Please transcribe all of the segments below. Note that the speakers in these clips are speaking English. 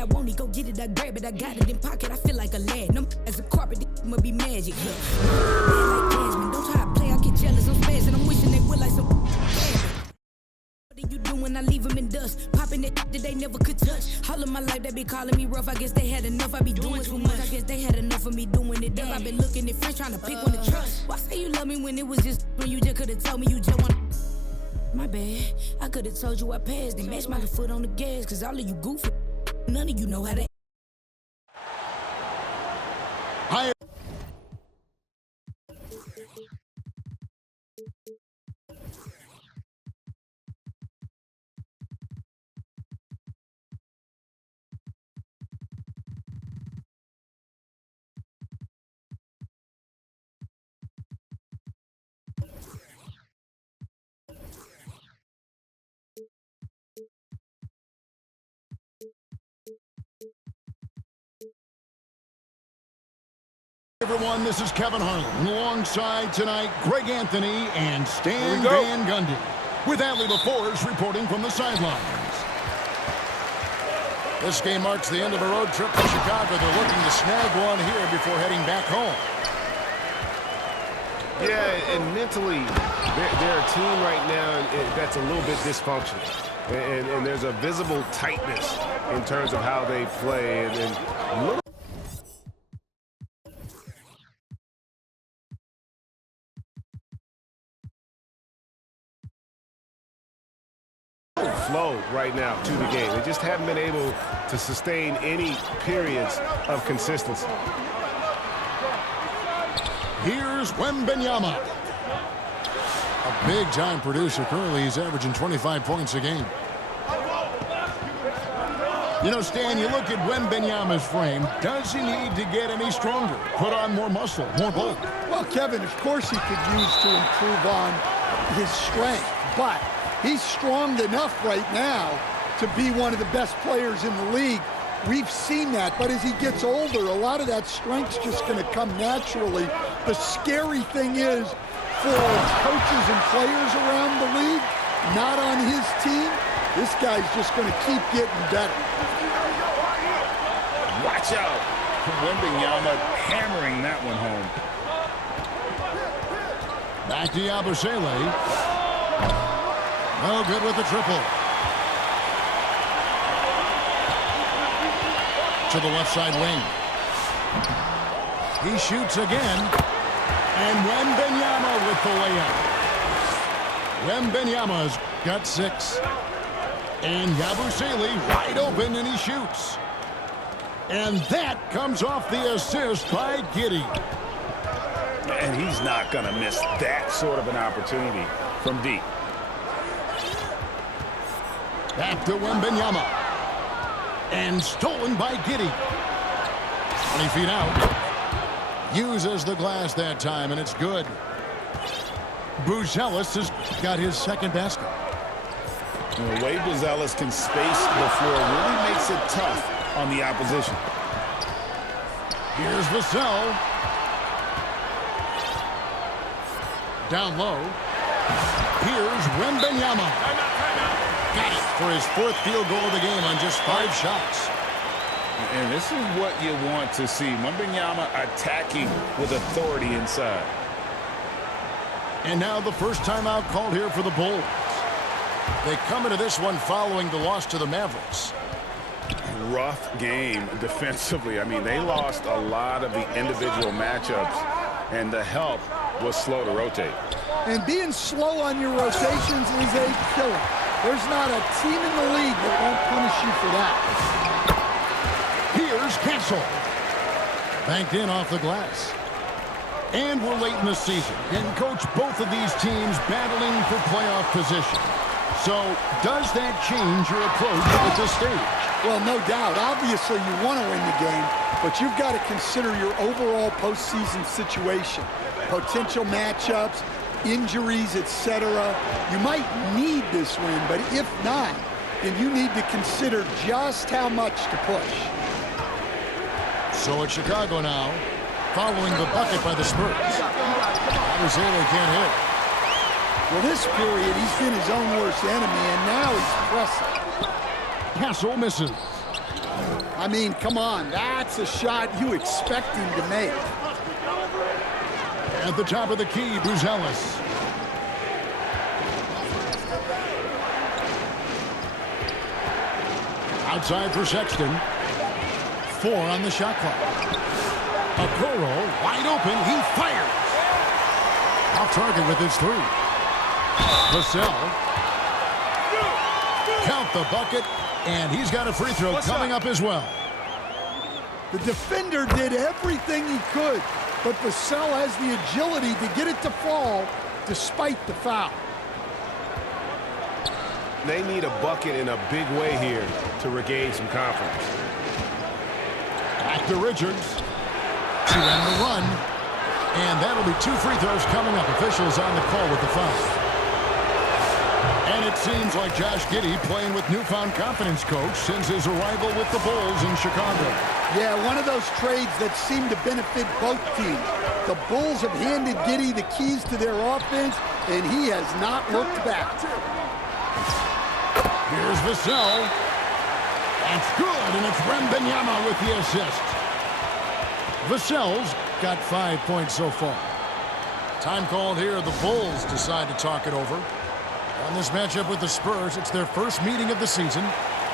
I want it, go get it, I grab it, I got it in pocket, I feel like a lad. No, as a carpet, this must be magic. Yeah. Man like Jasmine, don't try to play, I get jealous, I'm spazzing, I'm wishing they would like some. What you do when I leave them in dust? Popping that they never could touch. All of my life they be calling me rough. I guess they had enough. I be doing too much. I guess they had enough of me doing it. I been looking at friends trying to pick one to trust. Why say you love me when it was just when you just could have told me you just want? My bad. I could have told you I passed and matched my foot on the gas. Cause all of you goofy, none of you know how to. Everyone, this is Kevin Harlan alongside tonight Greg Anthony and Stan Van Gundy with Adley LaForce reporting from the sidelines. This game marks the end of a road trip to Chicago. They're looking to snag one here before heading back home. Yeah, and mentally, they're a team right now that's a little bit dysfunctional. And there's a visible tightness in terms of how they play. And a little flow right now to the game. They just haven't been able to sustain any periods of consistency. Here's Wembanyama. A big-time producer. Currently, he's averaging 25 points a game. You know, Stan, you look at Wembanyama's frame. Does he need to get any stronger? Put on more muscle, more bulk? Well, Kevin, of course he could use to improve on his strength, but he's strong enough right now to be one of the best players in the league. We've seen that, but as he gets older, a lot of that strength's just going to come naturally. The scary thing is for coaches and players around the league, not on his team, this guy's just going to keep getting better. Watch out. Wembanyama hammering that one home. Back to Yabusele. No good with the triple. To the left side wing. He shoots again. And Wembanyama with the layup. Wembanyama's got 6. And Yabusele wide open, and he shoots. And that comes off the assist by Giddey. And he's not going to miss that sort of an opportunity from deep. Back to Wembanyama. And stolen by Giddey. 20 feet out. Uses the glass that time, and it's good. Buzelis has got his second basket. The way Buzelis can space the floor really makes it tough on the opposition. Here's Vassell. Down low. Here's Wembanyama. Got it for his 4th field goal of the game on just 5 shots. And this is what you want to see. Wembanyama attacking with authority inside. And now the first timeout called here for the Bulls. They come into this one following the loss to the Mavericks. Rough game defensively. I mean, they lost a lot of the individual matchups, and the help was slow to rotate. And being slow on your rotations is a killer. There's not a team in the league that won't punish you for that. Here's Cancel. Banked in off the glass. And we're late in the season. And, Coach, both of these teams battling for playoff position. So, does that change your approach at this stage? Well, no doubt. Obviously, you want to win the game, but you've got to consider your overall postseason situation. Potential matchups, injuries, etc. You might need this win, but if not, then you need to consider just how much to push. So it's Chicago now, following the bucket by the Spurs. Yabusele can't hit. Well, this period, he's been his own worst enemy, and now he's pressing. Castle misses. I mean, come on, that's a shot you expect him to make. At the top of the key, Buzelis. Outside for Sexton. 4 on the shot clock. Okoro wide open. He fires. Off target with his 3. Vassell. Count the bucket. And he's got a free throw coming up as well. The defender did everything he could, but Vassell has the agility to get it to fall despite the foul. They need a bucket in a big way here to regain some confidence. Back to Richards to end the run. And that'll be 2 free throws coming up. Officials on the call with the foul. And it seems like Josh Giddey playing with newfound confidence, Coach, since his arrival with the Bulls in Chicago. Yeah, one of those trades that seem to benefit both teams. The Bulls have handed Giddey the keys to their offense, and he has not looked back. Here's Vassell. That's good, and it's Wembanyama with the assist. Vassell's got 5 points so far. Time called here. The Bulls decide to talk it over. On this matchup with the Spurs, it's their first meeting of the season.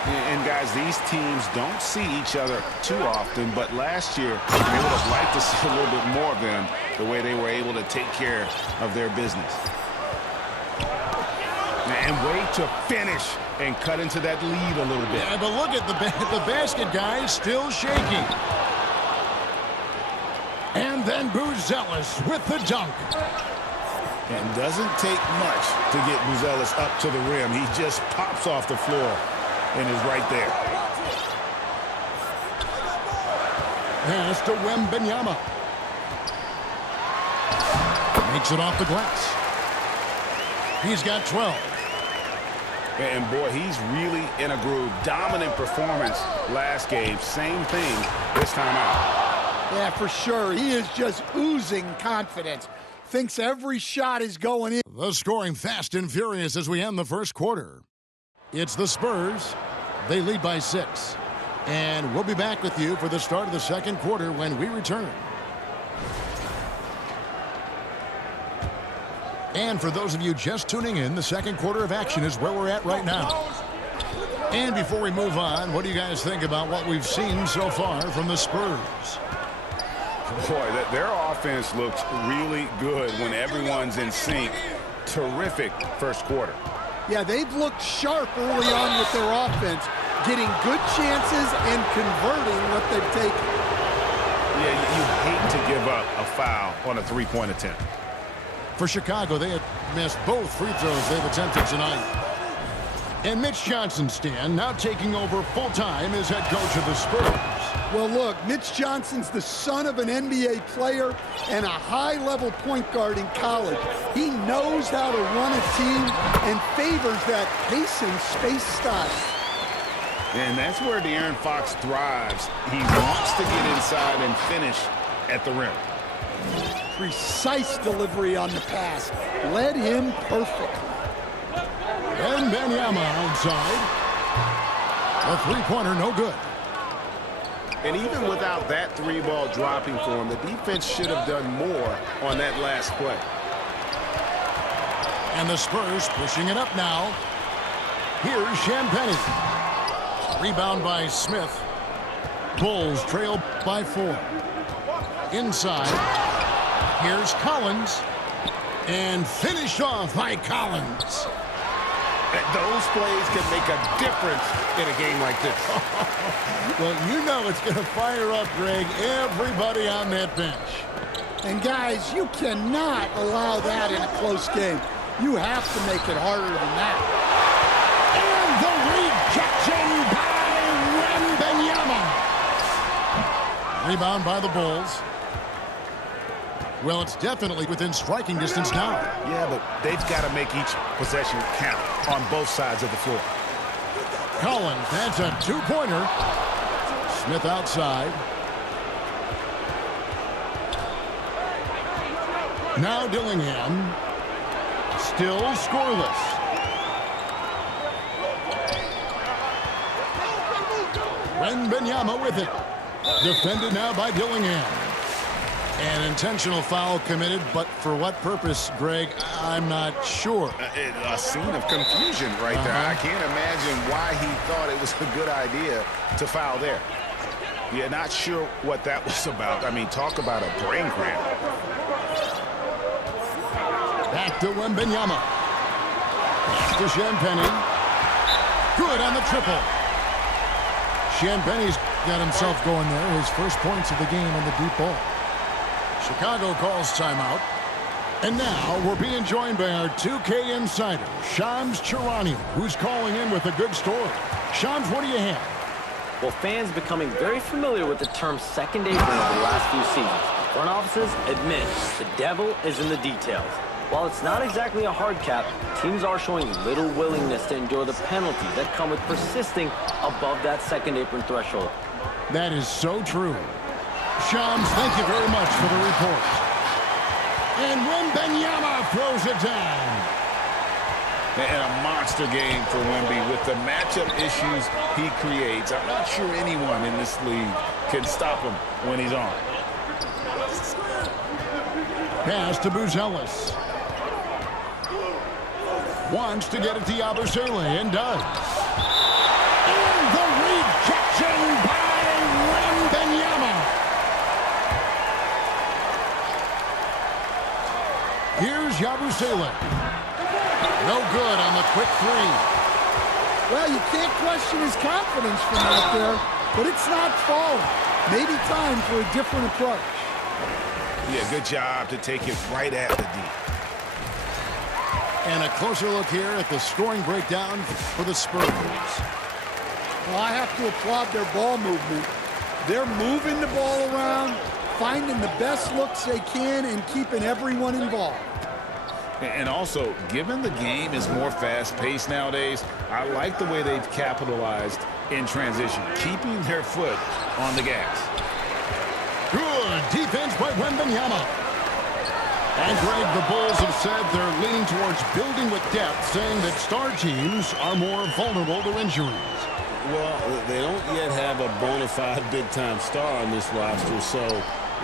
And guys, these teams don't see each other too often, but last year they would have liked to see a little bit more of them, the way they were able to take care of their business. And wait to finish and cut into that lead a little bit. Yeah, but look at the basket guy still shaking. And then Buzelis with the dunk. And doesn't take much to get Buzelis up to the rim. He just pops off the floor and is right there. Pass to Wembanyama. Makes it off the glass. He's got 12. And boy, he's really in a groove. Dominant performance last game. Same thing this time out. Yeah, for sure. He is just oozing confidence. Thinks every shot is going in. The scoring fast and furious as we end the first quarter. It's the Spurs. They lead by 6. And we'll be back with you for the start of the second quarter when we return. And for those of you just tuning in, the second quarter of action is where we're at right now. And before we move on, what do you guys think about what we've seen so far from the Spurs? Boy, their offense looks really good when everyone's in sync. Terrific first quarter. Yeah, they've looked sharp early on with their offense, getting good chances and converting what they've taken. Yeah, you hate to give up a foul on a three-point attempt. For Chicago, they had missed both free throws they've attempted tonight. And Mitch Johnson, Stan, now taking over full-time as head coach of the Spurs. Well, look, Mitch Johnson's the son of an NBA player and a high-level point guard in college. He knows how to run a team and favors that pace and space style. And that's where De'Aaron Fox thrives. He wants to get inside and finish at the rim. Precise delivery on the pass. Led him perfectly. Wembanyama outside. A three-pointer, no good. And even without that 3-ball dropping for him, the defense should have done more on that last play. And the Spurs pushing it up now. Here's Champagnie. Rebound by Smith. Bulls trail by 4. Inside. Here's Collins. And finished off by Collins. Those plays can make a difference in a game like this. Well, you know it's going to fire up, Greg, everybody on that bench. And, guys, you cannot allow that in a close game. You have to make it harder than that. And the rejection by Wembanyama. Rebound by the Bulls. Well, it's definitely within striking distance now. Yeah, but they've got to make each possession count on both sides of the floor. Collins, that's a two-pointer. Smith outside. Now Dillingham. Still scoreless. Wembanyama with it. Defended now by Dillingham. An intentional foul committed, but for what purpose, Greg, I'm not sure. A scene of confusion right there. I can't imagine why he thought it was a good idea to foul there. Yeah, not sure what that was about. I mean, talk about a brain cramp. Back to Wembanyama. Back to Champagnie. Good on the triple. Champagnie's got himself going there. His first points of the game on the deep ball. Chicago calls timeout. And now we're being joined by our 2K insider, Shams Charania, who's calling in with a good story. Shams, what do you have? Well, fans becoming very familiar with the term second apron over the last few seasons. Front offices admit the devil is in the details. While it's not exactly a hard cap, teams are showing little willingness to endure the penalties that come with persisting above that second apron threshold. That is so true. Shams, thank you very much for the report. And Wembanyama throws it down. And a monster game for Wemby with the matchup issues he creates. I'm not sure anyone in this league can stop him when he's on. Pass to Buzelis. Wants to get it to Yabusele and does. And the rejection by Wembanyama. Here's Yabusele. No good on the quick three. Well, you can't question his confidence from out there, but it's not falling. Maybe time for a different approach. Yeah, good job to take it right at the D. And a closer look here at the scoring breakdown for the Spurs. Well, I have to applaud their ball movement. They're moving the ball around, finding the best looks they can, and keeping everyone involved. And also, given the game is more fast-paced nowadays, I like the way they've capitalized in transition, keeping their foot on the gas. Good defense by Wembanyama. And Greg, the Bulls have said they're leaning towards building with depth, saying that star teams are more vulnerable to injuries. Well, they don't yet have a bona fide big-time star on this roster, so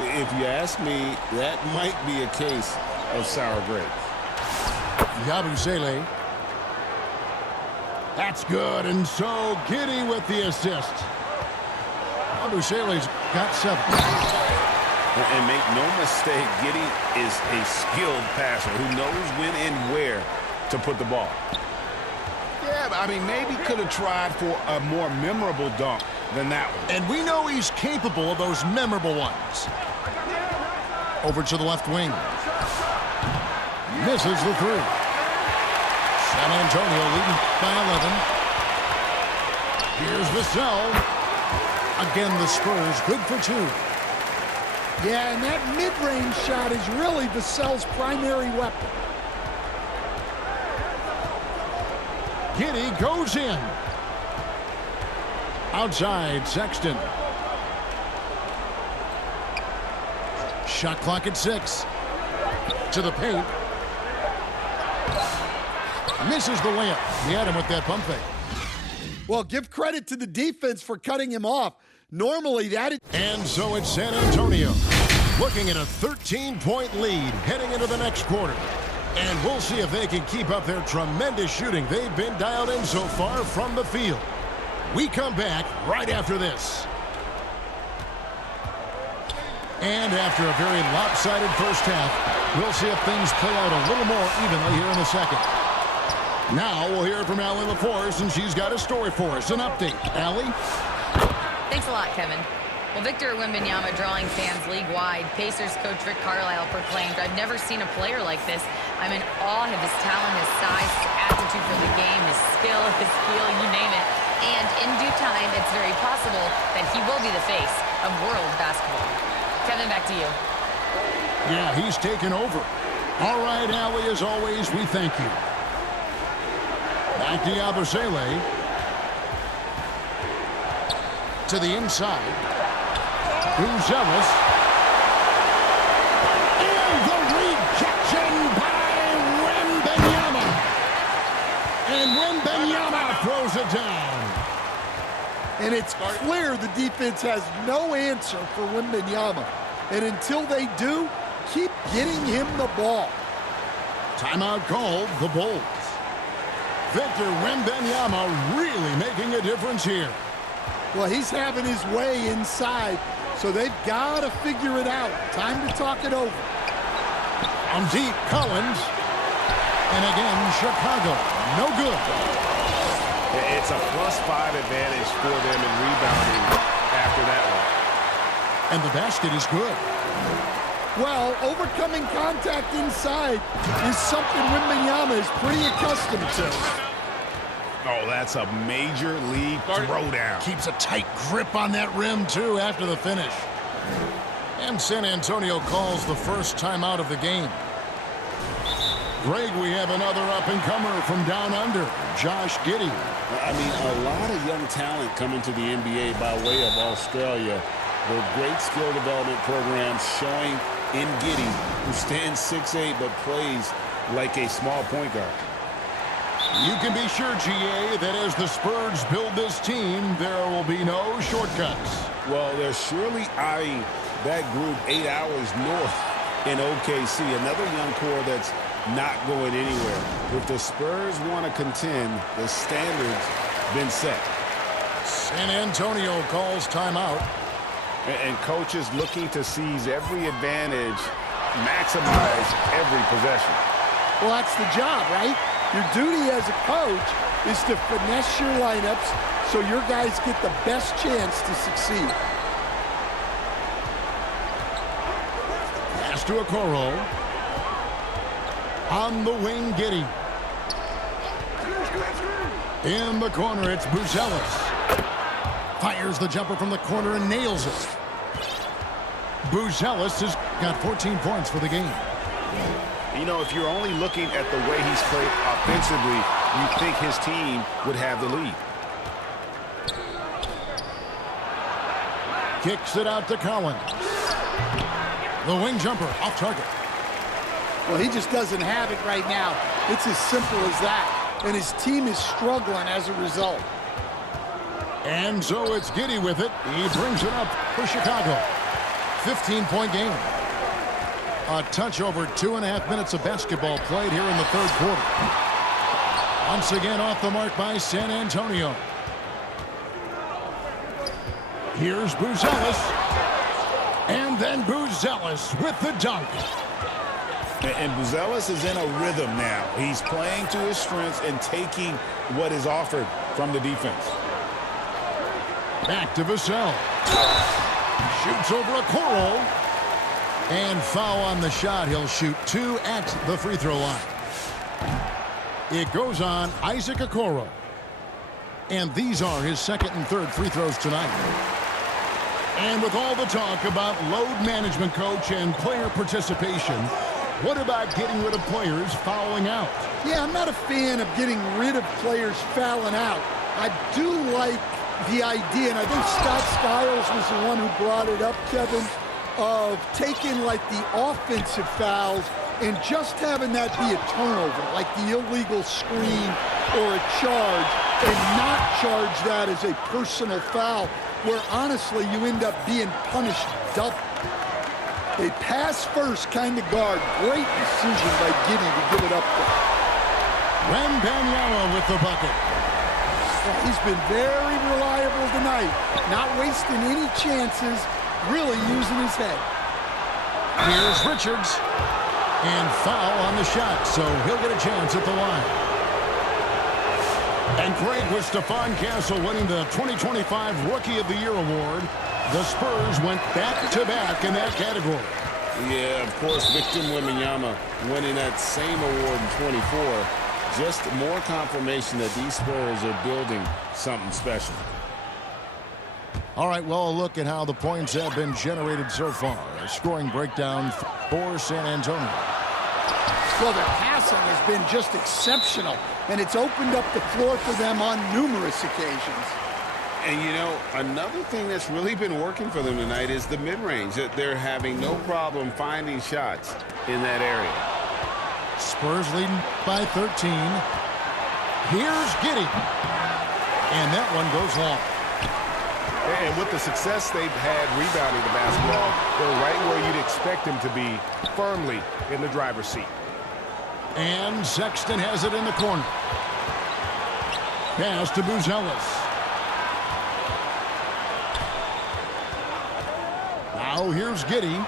if you ask me, that might be a case of sour grapes. Yabusele. That's good, and so Giddey with the assist. Yabusele's got 7. And make no mistake, Giddey is a skilled passer who knows when and where to put the ball. Yeah, I mean, maybe could have tried for a more memorable dunk than that one. And we know he's capable of those memorable ones. Over to the left wing. Misses the three. San Antonio leading by 11. Here's Vassell. Again, the Spurs good for 2. Yeah, and that mid-range shot is really Vassell's primary weapon. Giddey goes in. Outside, Sexton. Shot clock at 6. To the paint. Misses the layup. He had him with that pump fake. Well, give credit to the defense for cutting him off. Normally, that is... And so it's San Antonio looking at a 13-point lead heading into the next quarter. And we'll see if they can keep up their tremendous shooting they've been dialed in so far from the field. We come back right after this. And after a very lopsided first half, we'll see if things play out a little more evenly here in the second. Now we'll hear from Allie LaForce, and she's got a story for us, an update. Allie? Thanks a lot, Kevin. Well, Victor Wembanyama drawing fans league-wide. Pacers coach Rick Carlisle proclaimed, "I've never seen a player like this. I'm in awe of his talent, his size, his aptitude for the game, his skill, his feel, you name it. And in due time, it's very possible that he will be the face of world basketball." Kevin, back to you. Yeah, he's taken over. All right, Allie, as always, we thank you. Back to Yabusele. To the inside. Buzelis. And the rejection by Wembanyama. And Wembanyama throws it down. And it's clear the defense has no answer for Wembanyama. And until they do, keep getting him the ball. Timeout called, the Bulls. Victor Wembanyama really making a difference here. Well, he's having his way inside, so they've got to figure it out. Time to talk it over. On deep, Collins. And again, Chicago. No good. It's a +5 advantage for them in rebounding after that one. And the basket is good. Well, overcoming contact inside is something Wembanyama is pretty accustomed to. Oh, that's a major league throwdown. Keeps a tight grip on that rim, too, after the finish. And San Antonio calls the first timeout of the game. Greg, we have another up-and-comer from down under, Josh Giddey. I mean, a lot of young talent coming to the NBA by way of Australia. The great skill development programs showing in Giddey, who stands 6'8", but plays like a small point guard. You can be sure, GA, that as the Spurs build this team, there will be no shortcuts. Well, they're surely eyeing that group 8 hours north in OKC. Another young core that's not going anywhere. If the Spurs want to contend, the standard's been set. San Antonio calls timeout. And coaches looking to seize every advantage, maximize every possession. Well, that's the job, right? Your duty as a coach is to finesse your lineups so your guys get the best chance to succeed. Pass to Okoro. On the wing, Giddey. In the corner, it's Buzelis. Fires the jumper from the corner and nails it. Buzelis has got 14 points for the game. You know, if you're only looking at the way he's played offensively, you think his team would have the lead. Kicks it out to Collins. The wing jumper off target. Well, he just doesn't have it right now. It's as simple as that. And his team is struggling as a result. And so it's Giddey with it. He brings it up for Chicago. 15-point game. A touch over 2.5 minutes of basketball played here in the third quarter. Once again off the mark by San Antonio. Here's Buzelis. And then Buzelis with the dunk. And Buzelis is in a rhythm now. He's playing to his strengths and taking what is offered from the defense. Back to Vassell. Shoots over Okoro. And foul on the shot. He'll shoot 2 at the free throw line. It goes on Isaac Okoro. And these are his second and third free throws tonight. And with all the talk about load management, coach, and player participation, what about getting rid of players fouling out? Yeah, I'm not a fan of getting rid of players fouling out. I do like the idea, and I think Scott Skiles was the one who brought it up, Kevin, of taking like the offensive fouls and just having that be a turnover, like the illegal screen or a charge, and not charge that as a personal foul, where honestly you end up being punished double. A pass first kind of guard. Great decision by Giddey to give it up there. Wembanyama with the bucket. Well, he's been very reliable tonight, not wasting any chances, really using his head. Here's Richards. And foul on the shot, so he'll get a chance at the line. And Greg, with Stephon Castle winning the 2025 Rookie of the Year award, the Spurs went back-to-back in that category. Yeah, of course, Victor Wembanyama winning that same award in 24. Just more confirmation that these Spurs are building something special. All right, well, a look at how the points have been generated so far. A scoring breakdown for San Antonio. Well, their passing has been just exceptional, and it's opened up the floor for them on numerous occasions. And, you know, another thing that's really been working for them tonight is the mid-range. That they're having no problem finding shots in that area. Spurs leading by 13. Here's Giddey. And that one goes long. And with the success they've had rebounding the basketball, they're right where you'd expect them to be, firmly in the driver's seat. And Sexton has it in the corner. Pass to Buzelis. Now here's Giddey.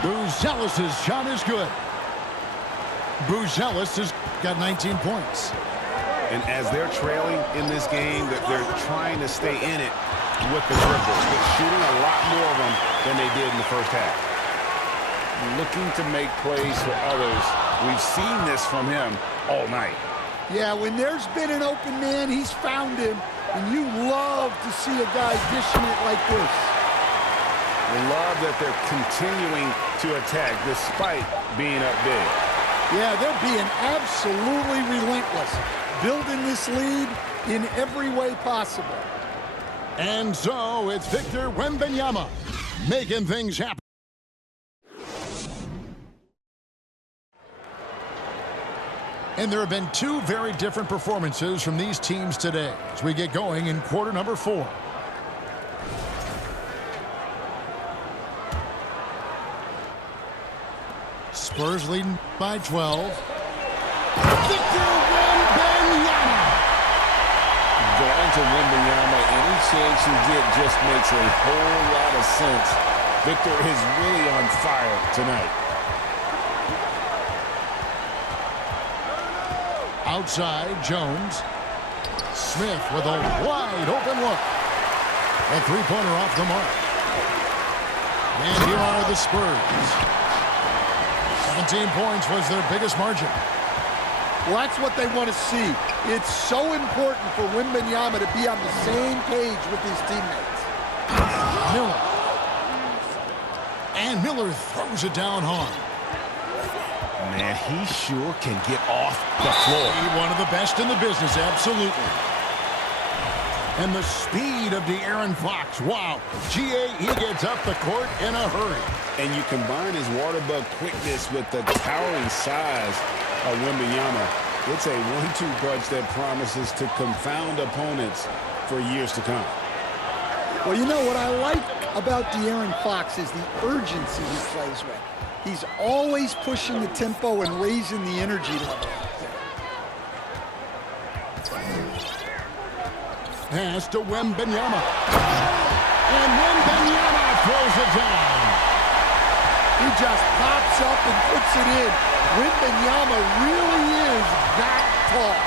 Buzelis' shot is good. Buzelis has got 19 points. And as they're trailing in this game, they're trying to stay in it with the dribbles, but shooting a lot more of them than they did in the first half. Looking to make plays for others. We've seen this from him all night. Yeah, when there's been an open man, he's found him, and you love to see a guy dishing it like this. I love that they're continuing to attack despite being up big. Yeah, they're being absolutely relentless, building this lead in every way possible. And so it's Victor Wembanyama making things happen. And there have been two very different performances from these teams today as we get going in quarter number 4. Spurs leading by 12. Victor Wembanyama. Going to Wembanyama, any chance you get just makes a whole lot of sense. Victor is really on fire tonight. Outside, Jones. Smith with a wide open look. A three-pointer off the mark. And here are the Spurs. 17 points was their biggest margin. Well, that's what they want to see. It's so important for Wembanyama to be on the same page with his teammates. Miller. And Miller throws it down hard. Man, he sure can get off the floor. One of the best in the business, absolutely. And the speed of De'Aaron Fox. Wow. G.A., he gets up the court in a hurry. And you combine his water bug quickness with the towering size of Wembanyama. It's a 1-2 punch that promises to confound opponents for years to come. Well, you know what I like about De'Aaron Fox is the urgency he plays with. He's always pushing the tempo and raising the energy level. Pass to Wembanyama. And Wembanyama throws it down. He just pops up and puts it in. Wembanyama really is that tall.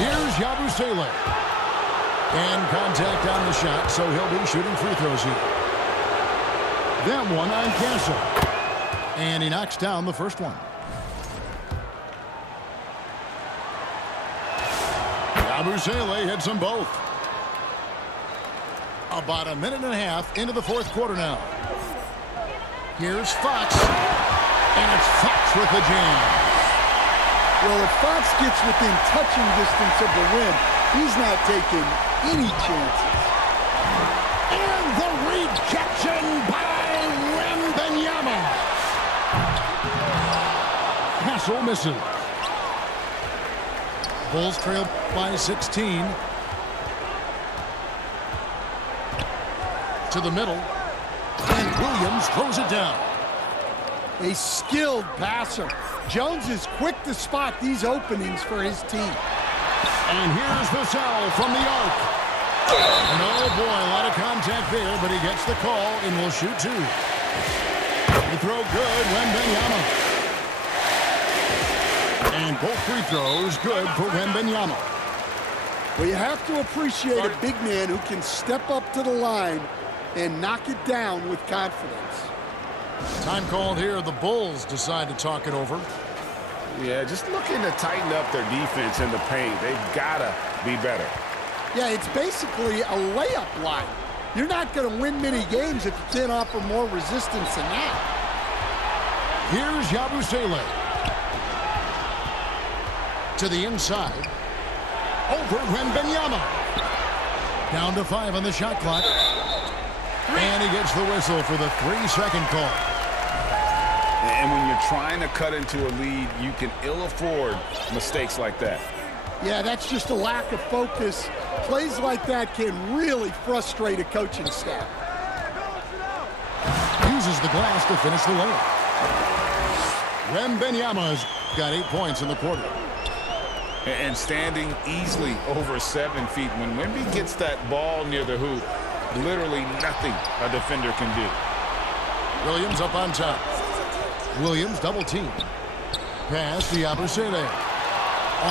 Here's Yabusele. And contact on the shot, so he'll be shooting free throws here. That one on Castle. And he knocks down the first one. Yabusele hits them both. About a minute and a half into the fourth quarter now. Here's Fox. And it's Fox with the jam. Well, if Fox gets within touching distance of the rim, he's not taking any chances. And the rejection by Wembanyama. Castle misses. Bulls trail by 16. To the middle. And Williams throws it down. A skilled passer. Jones is quick to spot these openings for his team. And here's Vassell from the arc. And oh boy, a lot of contact there, but he gets the call and will shoot two. Free throw good, Wembanyama. And both free throws good for Wembanyama. Well, you have to appreciate a big man who can step up to the line and knock it down with confidence. Time called here. The Bulls decide to talk it over. Yeah, just looking to tighten up their defense in the paint. They've got to be better. Yeah, it's basically a layup line. You're not going to win many games if you can't offer more resistance than that. Here's Yabusele. To the inside. Over Wembanyama. Down to 5 on the shot clock. And he gets the whistle for the 3-second call. And when you're trying to cut into a lead, you can ill afford mistakes like that. Yeah, that's just a lack of focus Plays like that can really frustrate a coaching staff. Uses the glass to finish the layup. Wembanyama's got 8 points in the quarter. And standing easily over 7 feet. When Wemby gets that ball near the hoop, literally nothing a defender can do. Williams up on top. Williams double team. Pass the Abusele.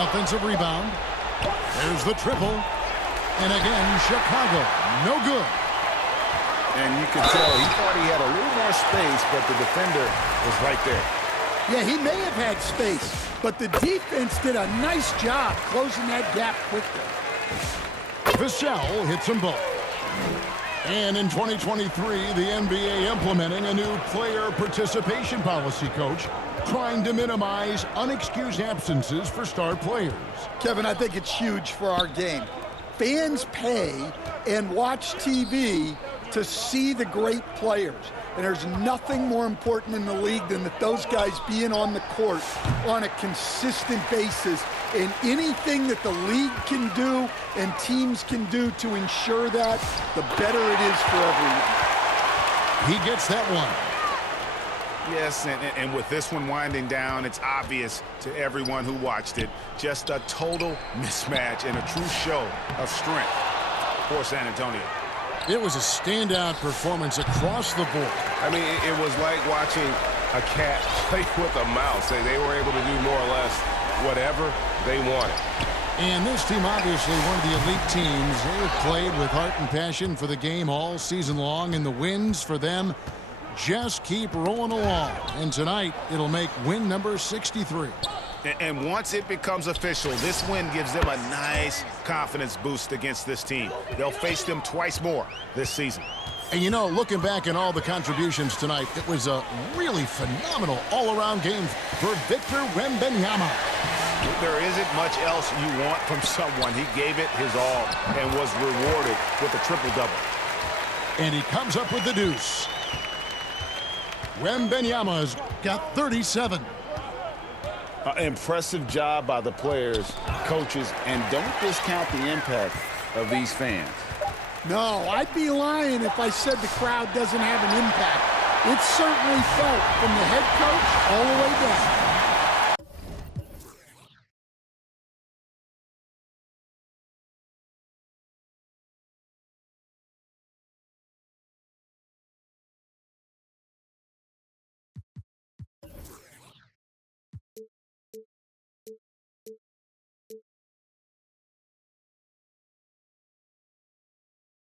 Offensive rebound. There's the triple. And again, Chicago. No good. And you can tell he thought he had a little more space, but the defender was right there. Yeah, he may have had space, but the defense did a nice job closing that gap quickly. Vassell hits them both. And in 2023, the NBA implementing a new player participation policy, Coach, trying to minimize unexcused absences for star players. Kevin, I think it's huge for our game. Fans pay and watch TV to see the great players. And there's nothing more important in the league than that those guys being on the court on a consistent basis. And anything that the league can do and teams can do to ensure that, the better it is for everyone. He gets that one. Yes, and with this one winding down, it's obvious to everyone who watched it. Just a total mismatch and a true show of strength for San Antonio. It was a standout performance across the board. I mean, it was like watching a cat play with a mouse. They were able to do more or less whatever they wanted. And this team, obviously one of the elite teams. They have played with heart and passion for the game all season long, and the wins for them just keep rolling along. And tonight, it'll make win number 63. And once it becomes official, this win gives them a nice confidence boost against this team. They'll face them twice more this season. And you know, looking back at all the contributions tonight, it was a really phenomenal all-around game for Victor Wembanyama. There isn't much else you want from someone. He gave it his all and was rewarded with a triple-double. And he comes up with the deuce. Wembanyama's got 37. Impressive job by the players, coaches, and don't discount the impact of these fans. No, I'd be lying if I said the crowd doesn't have an impact. It certainly felt from the head coach all the way down.